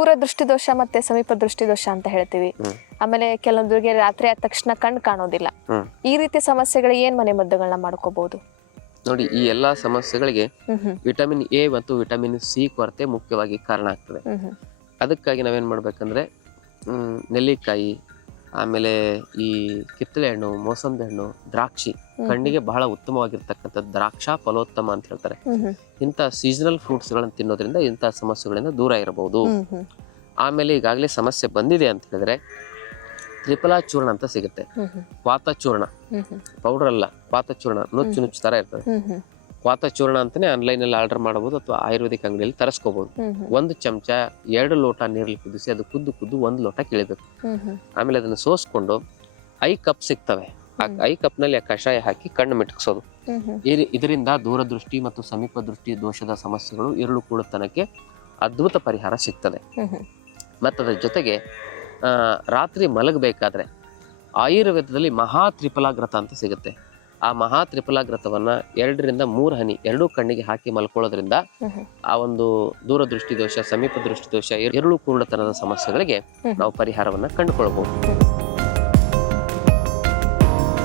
ದೂರದೃಷ್ಟಿ ದೋಷ ಮತ್ತೆ ಸಮೀಪ ದೃಷ್ಟಿ ದೋಷ ಅಂತ ಹೇಳ್ತೀವಿ. ಆಮೇಲೆ ಕೆಲವೊಂದರಿಗೆ ರಾತ್ರಿ ಆದ ತಕ್ಷಣ ಕಣ್ಣು ಕಾಣೋದಿಲ್ಲ. ಈ ರೀತಿ ಸಮಸ್ಯೆಗಳು ಏನ್ ಮನೆ ಮದ್ದುಗಳನ್ನ ಮಾಡ್ಕೋಬಹುದು ನೋಡಿ ಈ ಎಲ್ಲಾ ಸಮಸ್ಯೆಗಳಿಗೆ ವಿಟಮಿನ್ ಎ ಮತ್ತು ವಿಟಮಿನ್ ಸಿ ಕೊರತೆ ಮುಖ್ಯವಾಗಿ ಕಾರಣ ಆಗ್ತದೆ. ಅದಕ್ಕಾಗಿ ನಾವೇನ್ ಮಾಡ್ಬೇಕಂದ್ರೆ ನೆಲ್ಲಿಕಾಯಿ ಆಮೇಲೆ ಈ ಕಿತ್ತಳೆ ಹಣ್ಣು ಮೋಸಂಬಿ ಹಣ್ಣು ದ್ರಾಕ್ಷಿ ಕಣ್ಣಿಗೆ ಬಹಳ ಉತ್ತಮವಾಗಿರ್ತಕ್ಕಂಥ ದ್ರಾಕ್ಷಾ ಫಲೋತ್ತಮ ಅಂತ ಹೇಳ್ತಾರೆ. ಇಂಥ ಸೀಸನಲ್ ಫ್ರೂಟ್ಸ್ಗಳನ್ನು ತಿನ್ನೋದ್ರಿಂದ ಇಂಥ ಸಮಸ್ಯೆಗಳಿಂದ ದೂರ ಇರಬಹುದು. ಆಮೇಲೆ ಈಗಾಗಲೇ ಸಮಸ್ಯೆ ಬಂದಿದೆ ಅಂತ ಹೇಳಿದ್ರೆ ತ್ರಿಫಲಾ ಚೂರ್ಣ ಅಂತ ಸಿಗುತ್ತೆ. ವಾತ ಚೂರ್ಣ. ಪೌಡರ್ ಅಲ್ಲ ವಾತ ಚೂರ್ಣ ನುಚ್ಚು ನುಚ್ಚು ತರ ಇರ್ತದೆ. ವಾತ ಚೂರ್ಣ ಅಂತಾನೆ ಆನ್ಲೈನ್ ಅಲ್ಲಿ ಆರ್ಡರ್ ಮಾಡಬಹುದು ಅಥವಾ ಆಯುರ್ವೇದಿಕ್ ಅಂಗಡಿಯಲ್ಲಿ ತರಿಸ್ಕೋಬಹುದು. ಒಂದು ಚಮಚ ಎರಡು ಲೋಟ ನೀರಲ್ಲಿ ಕುದಿಸಿ ಅದು ಕುದ್ದು ಕುದ್ದು ಒಂದು ಲೋಟ ಕಿಳಿಬೇಕು. ಆಮೇಲೆ ಅದನ್ನ ಸೋಸ್ಕೊಂಡು ಐ ಕಪ್ ಸಿಗ್ತವೆ. ಆ ಐ ಕಪ್ನಲ್ಲಿ ಆ ಕಷಾಯ ಹಾಕಿ ಕಣ್ಣು ಮಿಟಕ್ಸೋದು. ಇದರಿಂದ ದೂರದೃಷ್ಟಿ ಮತ್ತು ಸಮೀಪ ದೃಷ್ಟಿ ದೋಷದ ಸಮಸ್ಯೆಗಳು ಇರುಳು ಕೂಡತನಕ್ಕೆ ಅದ್ಭುತ ಪರಿಹಾರ ಸಿಗ್ತದೆ. ಅದರ ಜೊತೆಗೆ ರಾತ್ರಿ ಮಲಗಬೇಕಾದ್ರೆ ಆಯುರ್ವೇದದಲ್ಲಿ ಮಹಾ ತ್ರಿಫಲಾಗ್ರತ ಅಂತ ಸಿಗುತ್ತೆ. ಆ ಮಹಾ ತ್ರಿಫಲಾಗ್ರತವನ್ನ ಎರಡರಿಂದ ಮೂರು ಹನಿ ಎರಡೂ ಕಣ್ಣಿಗೆ ಹಾಕಿ ಮಲ್ಕೊಳ್ಳೋದ್ರಿಂದ ಆ ಒಂದು ದೂರದೃಷ್ಟಿ ದೋಷ ಸಮೀಪ ದೃಷ್ಟಿ ದೋಷ ಎರಡೂ ಕೂರ್ಣತನದ ಸಮಸ್ಯೆಗಳಿಗೆ ನಾವು ಪರಿಹಾರವನ್ನ ಕಂಡುಕೊಳ್ಬಹುದು